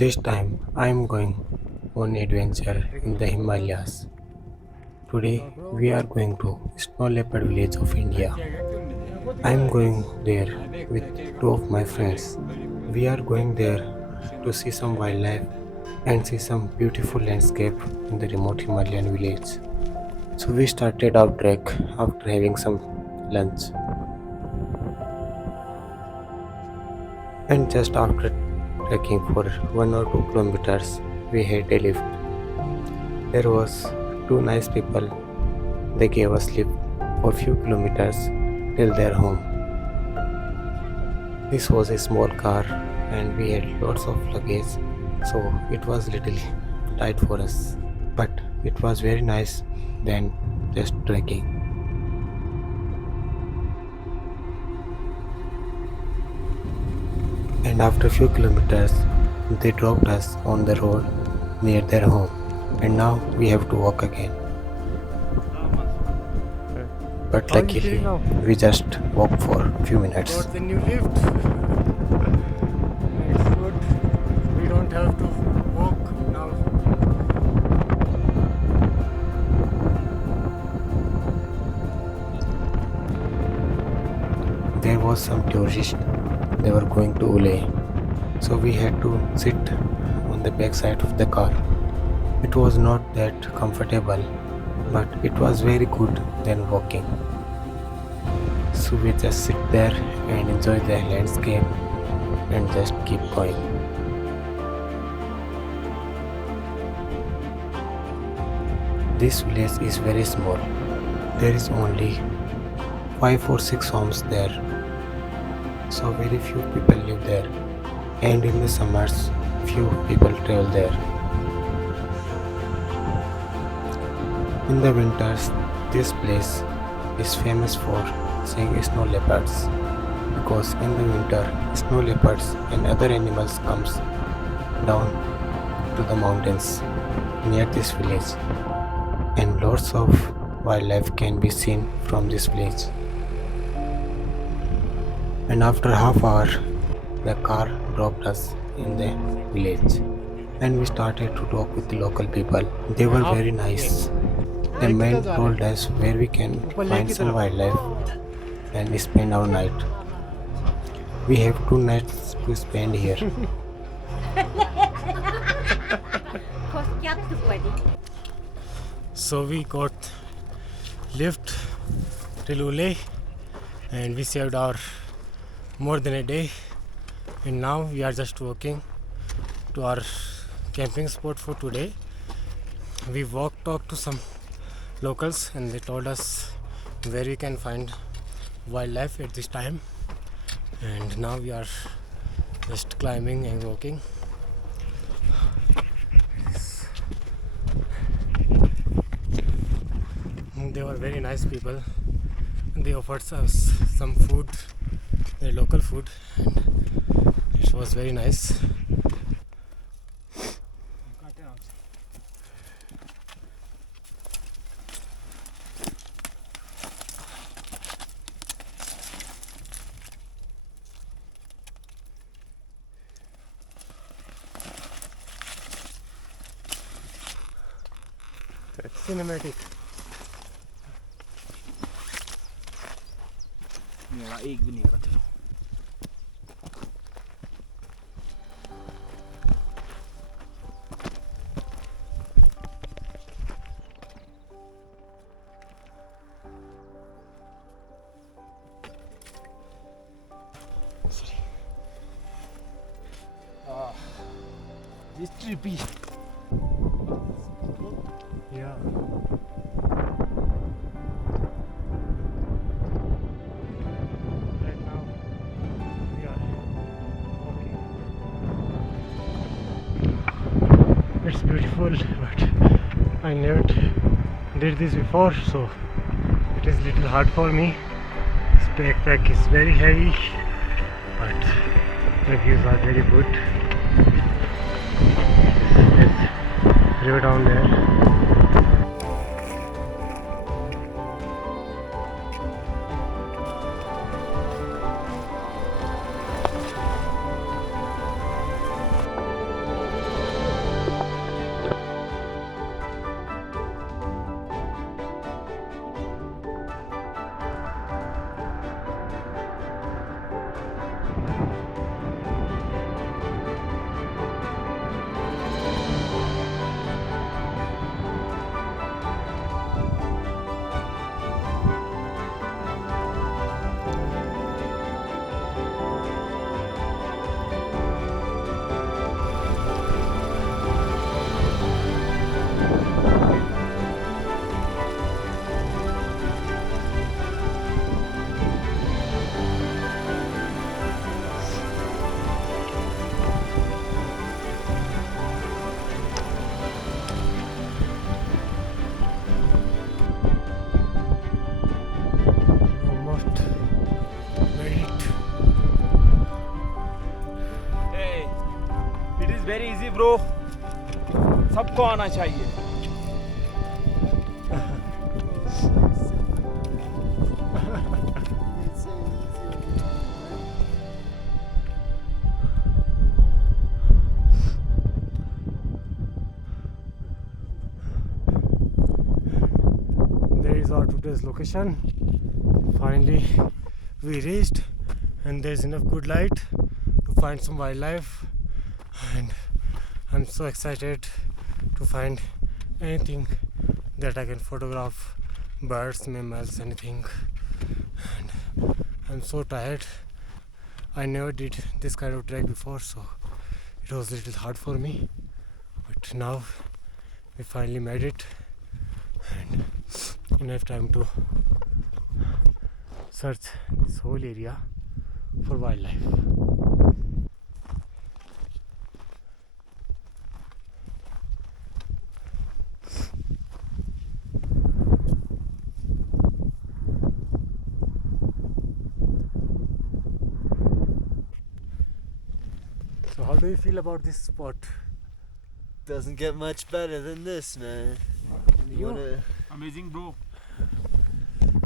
This time I am going on adventure in the Himalayas. Today we are going to Snow Leopard village of India. I am going there with two of my friends. We are going there to see some wildlife and see some beautiful landscape in the remote Himalayan village. So we started our trek after having some lunch, and just after trekking for 1 or 2 kilometers we had a lift. There was two nice people. They gave us lift for few kilometers till their home. This was a small car and we had lots of luggage, so it was little tight for us. But it was very nice than just trekking. And after few kilometers they dropped us on the road near their home. And now we have to walk again. But How are you luckily feeling now? we just walked for few minutes. Got the new lift. It's good. We don't have to walk now. There was some tourists. They were going to Ule, so we had to sit on the back side of the car. It was not that comfortable, but it was very good than walking. So we just sit there and enjoy the landscape and just keep going. This village is very small. There is only 5 or 6 homes there, so very few people live there. And in the summers, few people travel there. In the winters, this place is famous for seeing snow leopards, because in the winter, snow leopards and other animals comes down to the mountains near this village, and lots of wildlife can be seen from this village. And after half hour, the car dropped us in the village, and we started to talk with the local people. They were very nice. The man told us where we can find some wildlife and spend our night. We have 2 nights to spend here. So we got lift till Ule and we saved our more than a day. And now we are just walking to our camping spot for today. We talked to some locals and they told us where we can find wildlife at this time. And now we are just climbing and walking. They were very nice people. They offered us some food, their local food, and it was very nice. Cinematic. मेरा एक भी नहीं आ रहा था this trippy Yeah. Right now we are walking. It's beautiful, but I never did this before, so it is little hard for me. This backpack is very heavy, but the views are very good. There's river down there. Very easy bro, सबको आना चाहिए. There is our today's location. Finally we reached, and there's enough good light to find some wildlife, and I'm so excited to find anything that I can photograph, birds, mammals, anything. And I'm so tired. I never did this kind of trek before, so it was a little hard for me, but now we finally made it, and enough time to search this whole area for wildlife. So how do you feel about this spot? Doesn't get much better than this, man. You? Amazing bro.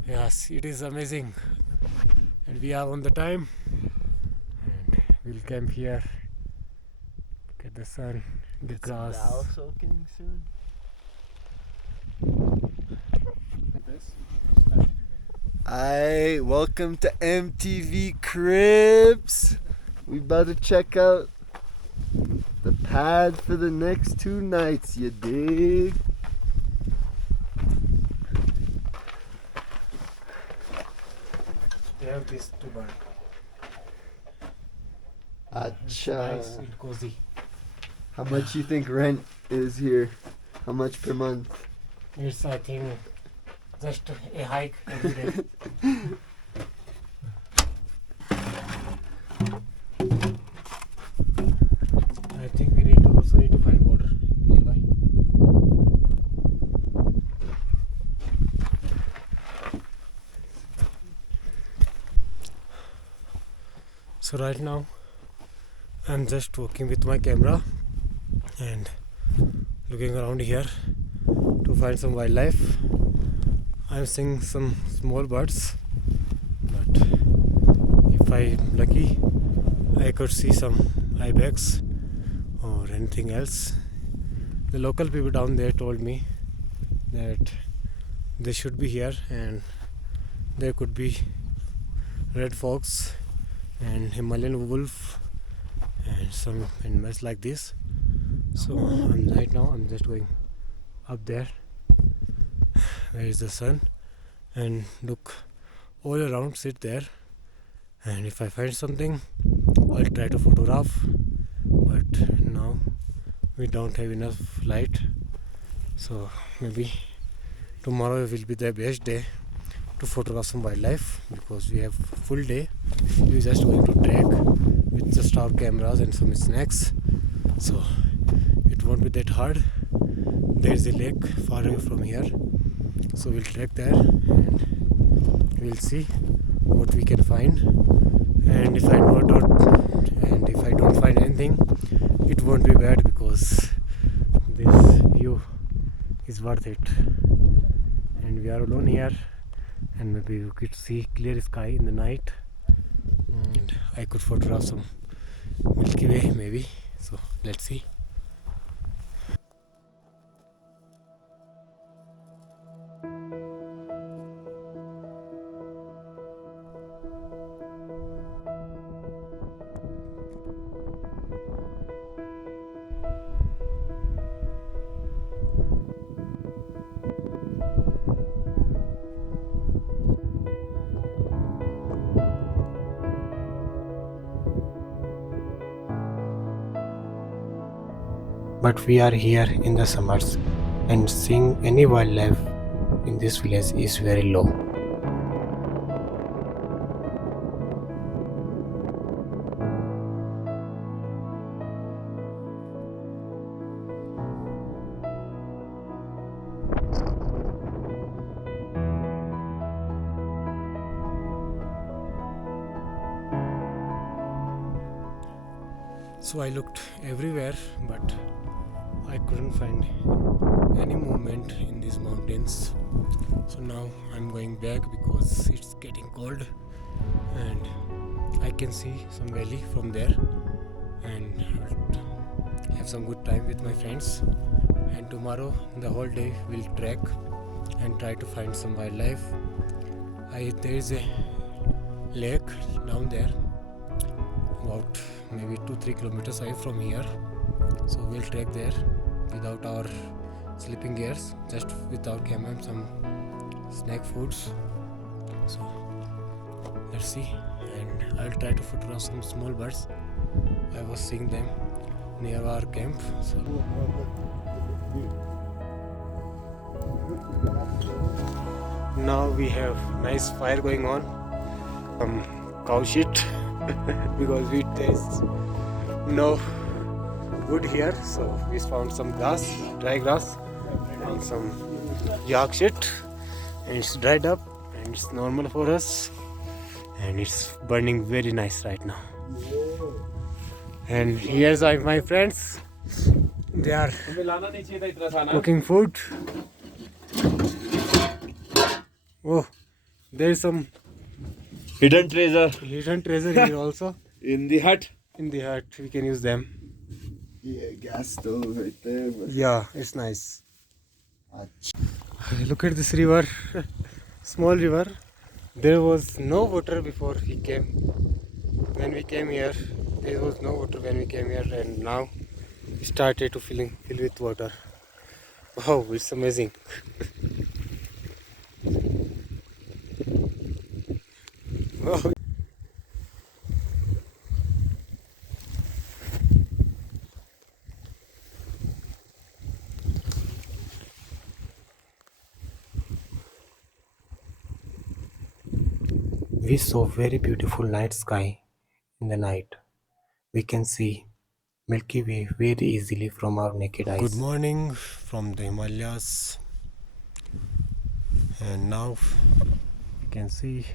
Yes, it is amazing, and we are on the time, and we'll camp here, get the sun, the Get some grass. bow soaking soon. Aye, welcome to MTV Cribs. We about to check out the pad for the next 2 nights, you dig? They have this to burn. Acha. Nice and cozy. How much you think rent is here? How much per month? It's, I think, just a hike every day. I think we also need to find water nearby. So right now I'm just walking with my camera and looking around here to find some wildlife. I'm seeing some small birds, but if I'm lucky I could see some ibex or anything else. The local people down there told me that they should be here, and there could be red fox and Himalayan wolf and some animals like this. So right now I'm just going up there where is the sun and look all around, sit there, and if I find something I'll try to photograph, but now we don't have enough light, so maybe tomorrow will be the best day to photograph some wildlife, because we have full day. We're just going to trek with just our cameras and some snacks, so it won't be that hard. There is a lake far away from here, so we'll trek there and we'll see what we can find. And if I don't find anything, it won't be bad, because this view is worth it. And we are alone here, and maybe we could see clear sky in the night, and I could photograph some Milky Way maybe. So let's see. But we are here in the summers, and seeing any wildlife in this village is very low. So I looked everywhere, but I couldn't find any movement in these mountains. So now I'm going back because it's getting cold and I can see some valley from there, and I'll have some good time with my friends. And tomorrow the whole day we'll trek and try to find some wildlife. There is a lake down there, about maybe 2-3 kilometers away from here. So we'll trek there without our sleeping gears, just with our camera and some snack foods. So let's see, and I'll try to photograph some small birds. I was seeing them near our camp. So now we have nice fire going on, some cow shit because there is no wood here, so we found some grass, dry grass, and some yak shit, and it's dried up and it's normal for us, and it's burning very nice right now. And here's my friends, they are cooking food. Oh, there's some Hidden treasure hidden treasure here also. in the hut. In the hut, we can use them. Yeah, gas stove right there. But Yeah, it's nice. Look at this river, small river. There was no water before we came. When we came here, there was no water when we came here, and now it started to fill with water. Wow, it's amazing. Wow. We saw very beautiful night sky in the night. We can see Milky Way very easily from our naked eyes. Good morning from the Himalayas, and now you can see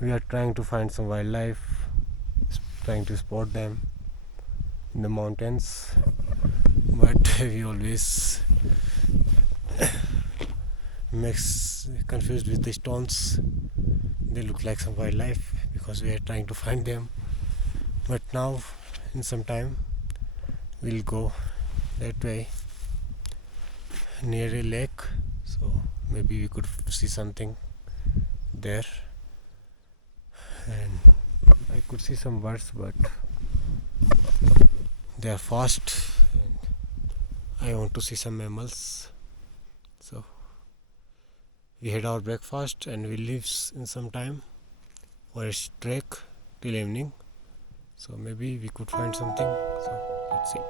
we are trying to find some wildlife, trying to spot them in the mountains, but we always makes confused with the stones. They look like some wildlife because we are trying to find them, but now in some time we'll go that way near a lake, so maybe we could see something there, and I could see some birds, but they are fast and I want to see some mammals. So we had our breakfast and we leave in some time for a trek till evening, so maybe we could find something. So let's see.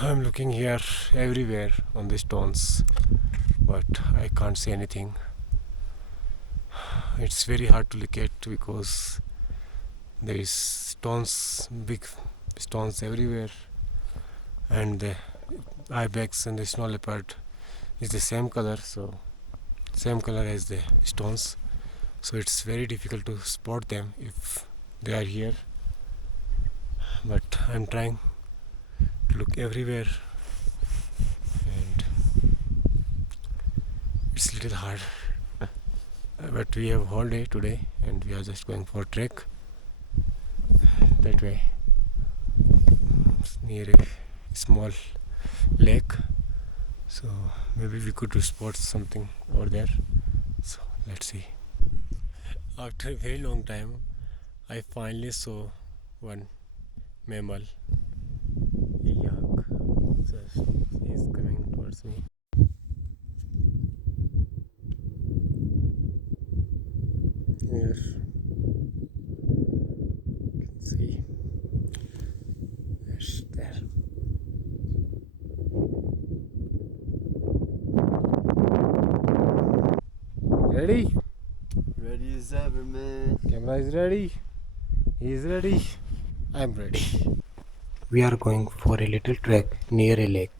I'm looking here everywhere on the stones, but I can't see anything. It's very hard to locate because there is stones, big stones everywhere, and the ibex and the snow leopard is the same color, so same color as the stones, so it's very difficult to spot them if they are here, but I'm trying to look everywhere and it's a little hard. But we have whole day today and we are just going for a trek that way. It's near a small lake, so maybe we could spot something over there, so let's see. After a very long time I finally saw one mammal, a yak. Just is coming towards me. Here you can see it's there. Ready? Ready as ever, man. Camera is ready. He is ready. I'm ready. We are going for a little trek near a lake.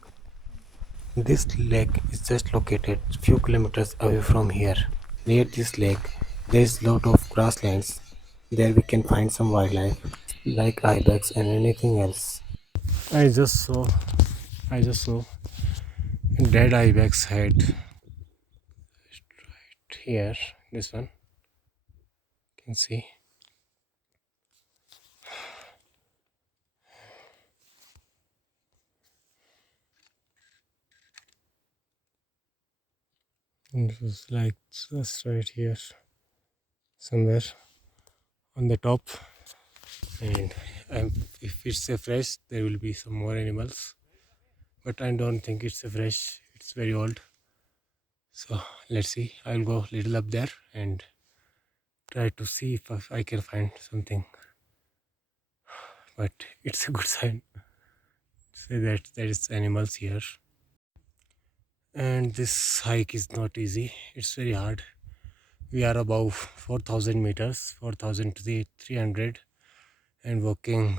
This lake is just located few kilometers away from here. Near this lake, there is lot of grasslands. There we can find some wildlife like ibex and anything else. I just saw a dead ibex head right here. This one. You can see. And it was like just right here, somewhere on the top. And if it's a fresh, there will be some more animals. But I don't think it's a fresh. It's very old. So let's see. I'll go little up there and try to see if I can find something. But it's a good sign. Say that there is animals here. And this hike is not easy. It's very hard. We are above 4,000 meters, 4,300, and walking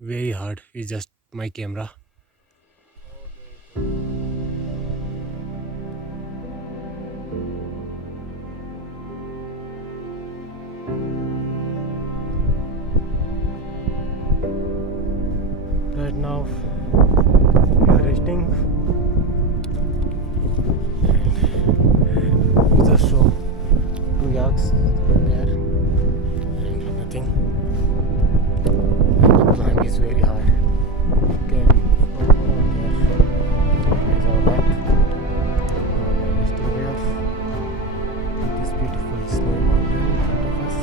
very hard with just my camera. Right now we are resting and we just saw two yaks there and nothing, and the climb is very hard. Okay, there's our hut. Now we are resting here with this beautiful snowy mountain in front of us.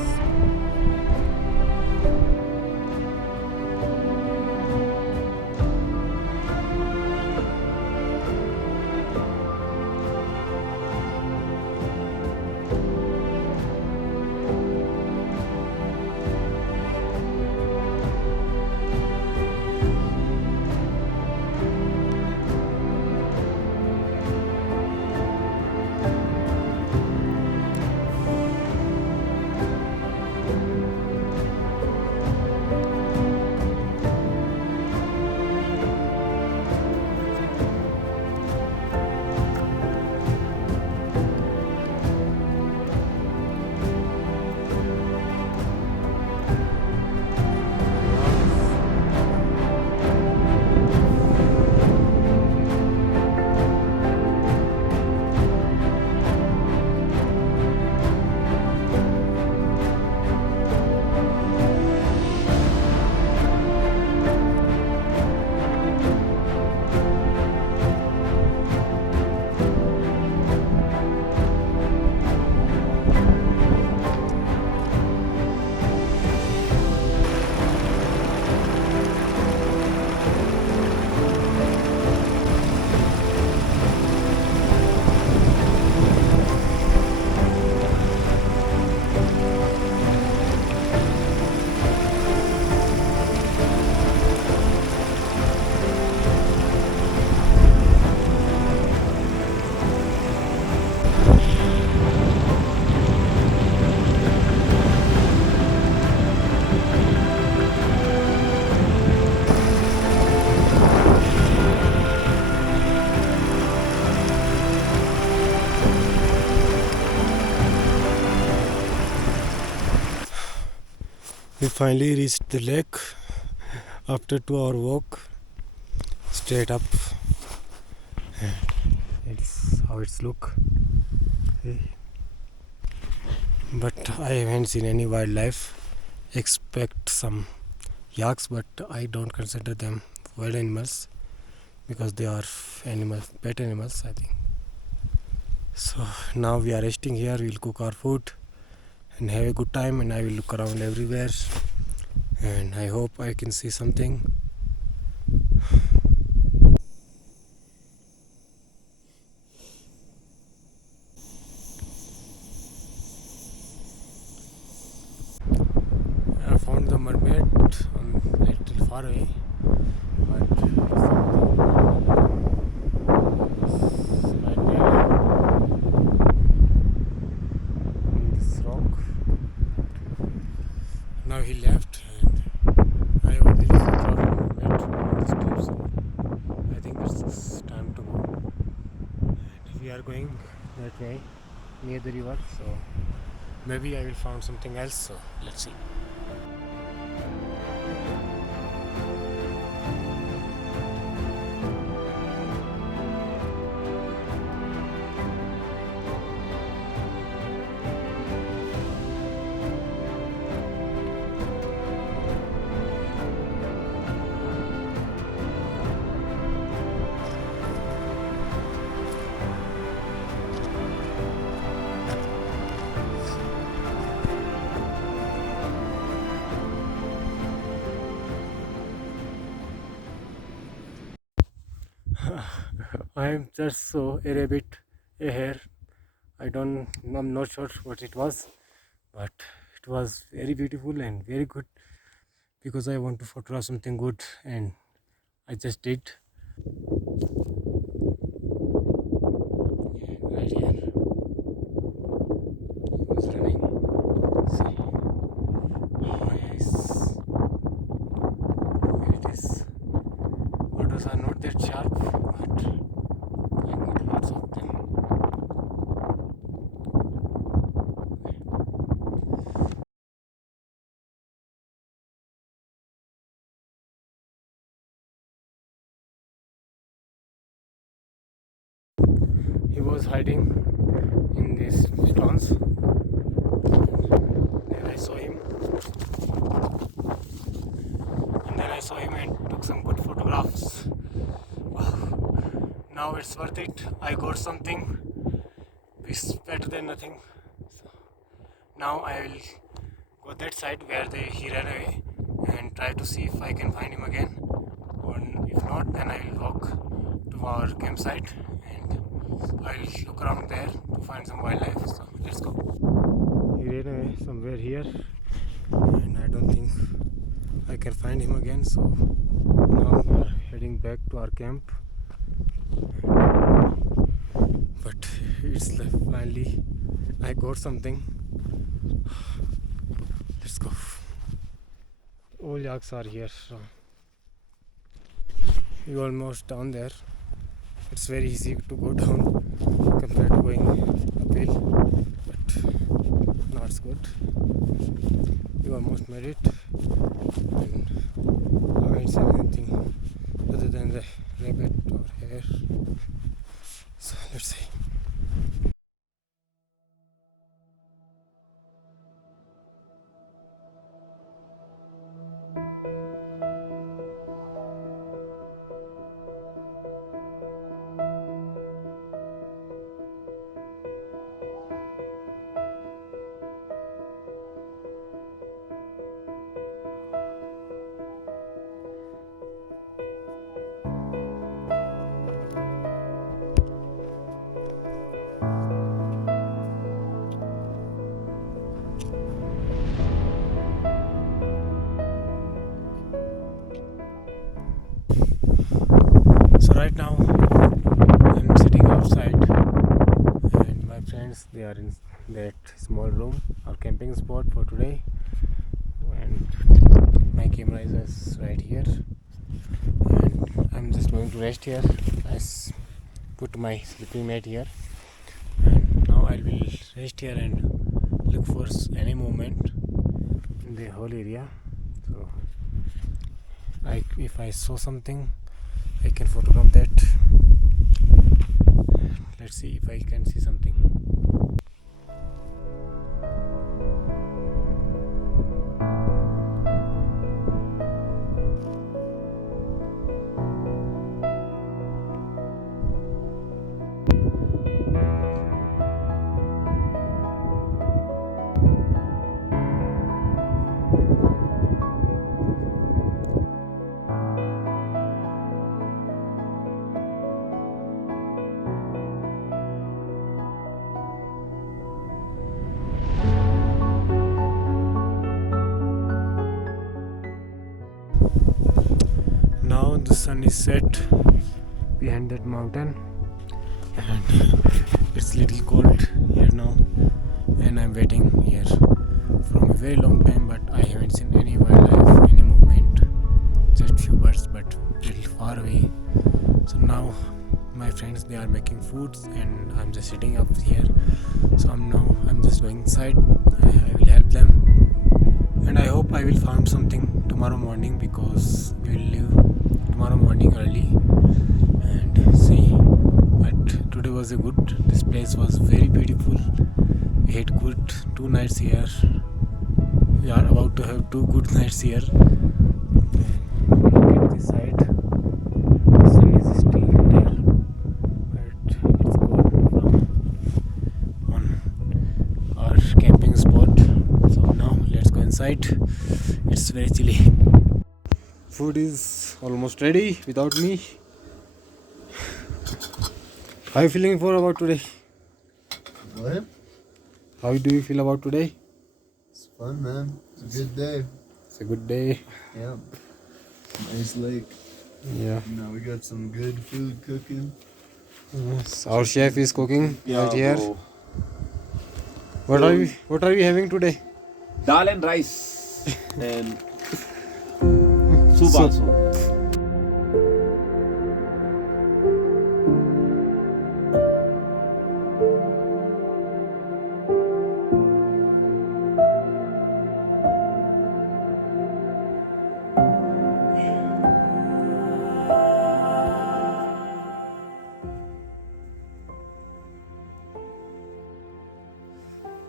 finally reached the lake after 2 hour walk straight up, and it's how it's look. But I haven't seen any wildlife except some yaks, but I don't consider them wild animals because they are animals, pet animals, I think. So now we are resting here. We'll cook our food and have a good time, and I will look around everywhere, and I hope I can see something. I found the mermaid a little far away, but right there in this rock. Now he left, and I only saw mermaid on this trip, so I think it's time to go. And we are going that way near the river, so maybe I will find something else. So let's see. I am just so a rabbit, a hare. I'm not sure what it was, but it was very beautiful and very good because I want to photograph something good, and I just did. Right here, he was running. See, oh yes, here it is. Photos are not that sharp, but I got lots of them. He was hiding in these stones. Then I saw him. And then I saw him and took some good photographs. Wow. Now it's worth it. I got something. It's better than nothing. So now I will go that side where he ran away and try to see if I can find him again. Or if not, then I will walk to our campsite and I'll look around there to find some wildlife. So let's go. He ran away somewhere here, and I don't think I can find him again. So now we are heading back to our camp. But it's finally I got something. Let's go. All yaks are here. So we're almost down there. It's very easy to go down compared to going uphill, but now it's good. We almost made it, and I haven't seen anything other than the rabbit or hare. So let's see. So right now I'm sitting outside, and my friends, they are in that small room, our camping spot for today, and my camera is right here, and I'm just going to rest here. I put my sleeping mat here, and now I will rest here and look for any movement in the whole area. So if I saw something, I can photograph that. Let's see if I can see something. Now the sun is set behind that mountain and it's little cold here now, and I'm waiting here from a very long time, but I haven't seen any wildlife, any movement, just few birds but little far away. So now my friends, they are making foods and I'm just sitting up here. So I'm just going inside. I will help them, and I hope I will find something tomorrow morning, because we will leave tomorrow morning early and see. But today was this place was very beautiful. We had good 2 nights here. We are about to have 2 good nights here. Look at this side. The sun is still there, but it's gone from on our camping spot. So now let's go inside. It's very chilly. Food is almost ready without me. How are you feeling about today? What? How do you feel about today? It's fun, man. It's a good day. It's a good day. Yeah. Nice lake. Yeah. Now we got some good food cooking. Yes, our chef is cooking right here. bro. What are we having today? Dal and rice and soup Soup. also.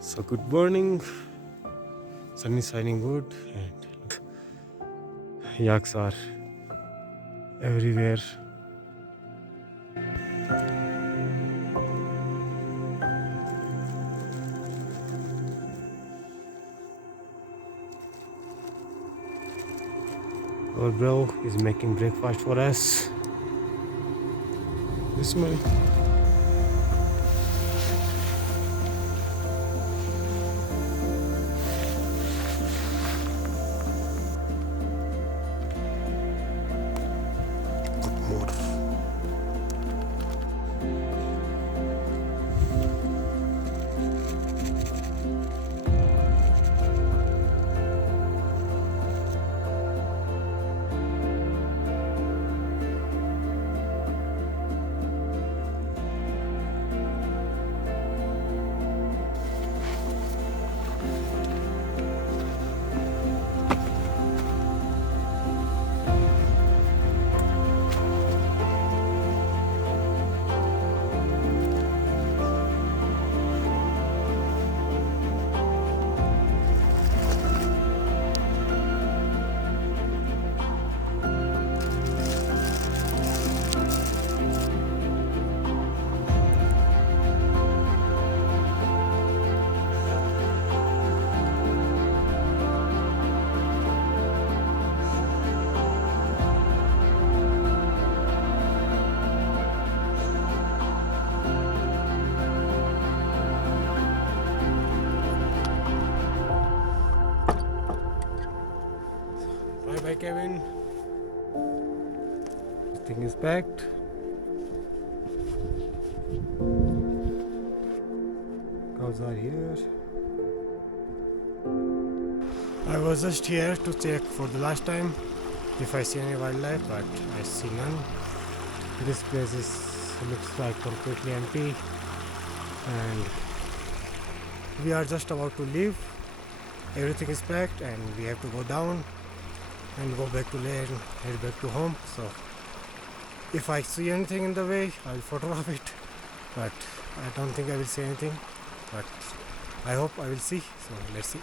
So good morning. Sun is shining good and look, yaks are everywhere. Our bro is making breakfast for us. This way. Bye Kevin. This thing is packed. Cows are here. I was just here to check for the last time if I see any wildlife, but I see none. This place looks like completely empty, and we are just about to leave. everything is packed and we have to go down and go back to Leh and head back to home. So if I see anything in the way, I will photograph it, but I don't think I will see anything, but I hope I will see. So let's see.